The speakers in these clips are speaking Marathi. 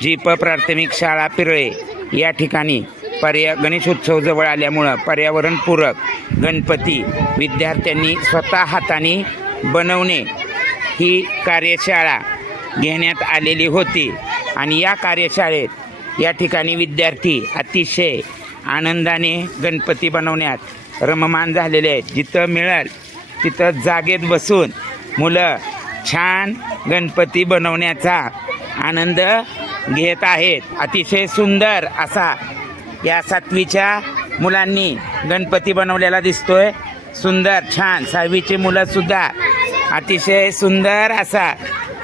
जी प प्राथमिक शाळा पिरळे. या ठिकाणी पर्या गणेशोत्सव जवळ आल्यामुळं पर्यावरणपूरक गणपती विद्यार्थ्यांनी स्वतः हाताने बनवणे ही कार्यशाळा घेण्यात आलेली होती. आणि या कार्यशाळेत या ठिकाणी विद्यार्थी अतिशय आनंदाने गणपती बनवण्यात रममान झालेले आहेत. जिथं मिळेल तिथं जागेत बसून मुलं छान गणपती बनवण्याचा आनंद घेत आहेत. अतिशय सुंदर असा या सातवीच्या मुलांनी गणपती बनवलेला दिसतोय. सुंदर छान. सहावीची मुलंसुद्धा अतिशय सुंदर असा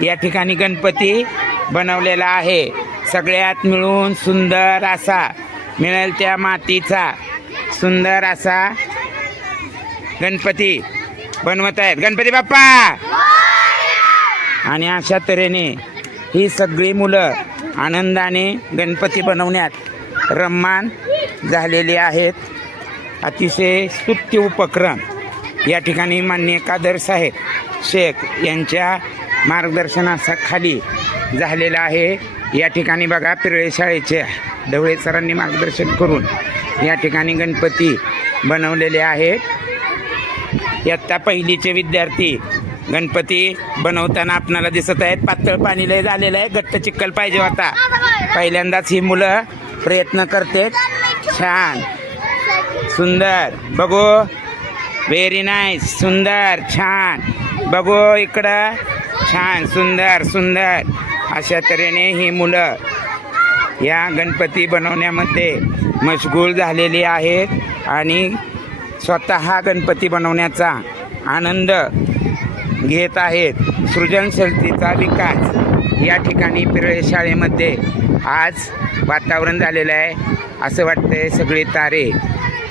या ठिकाणी गणपती बनवलेला आहे. सगळ्यात मिळून सुंदर असा मिळेल त्या मातीचा सुंदर असा गणपती बनवत आहेत. गणपती बाप्पा! आणि अशा तऱ्हेने ही सगळी मुलं आनंदाने गणपती बनवण्यात रम्मान झालेले आहेत. अतिशय स्तुत्य उपक्रम या ठिकाणी मान्य कादर साहेब शेख यांच्या मार्गदर्शनाखाली झालेला आहे. या ठिकाणी बघा पिरळे शाळेच्या ढवळे सरांनी मार्गदर्शन करून या ठिकाणी गणपती बनवलेले आहेत. इयत्ता पहिलीचे विद्यार्थी गणपती बनवताना आपणाला दिसत आहेत. पातळ पाणी लय झालेलं आहे. घट्ट चिक्कल पाहिजे होता. पहिल्यांदाच ही मुलं प्रयत्न करतेत. छान. सुंदर. बघू. व्हेरी नाईस सुंदर. छान. बघू इकडं. छान. सुंदर सुंदर. अशा तऱ्हेने ही मुलं या गणपती बनवण्यामध्ये मशगूल झालेली आहेत. आणि स्वतः गणपती बनवण्याचा आनंद घेत आहेत. सृजनशीलतेचा विकास या ठिकाणी पिरळे शाळेमध्ये आज वातावरण झालेलं आहे. असं वाटतंय सगळे तारे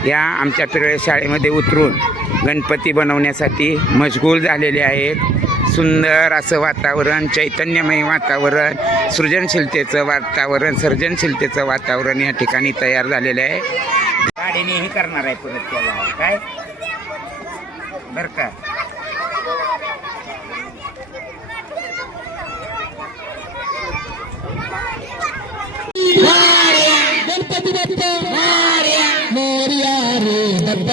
या आमच्या पिरळे शाळेमध्ये उतरून गणपती बनवण्यासाठी मशगूल झालेले आहेत. सुंदर असं वातावरण चैतन्यमय वातावरण सृजनशीलतेचं वातावरण सर्जनशीलतेचं वातावरण या ठिकाणी तयार झालेलं आहे. गाडीने हे करणार आहे परत त्याला. काय? बरं का?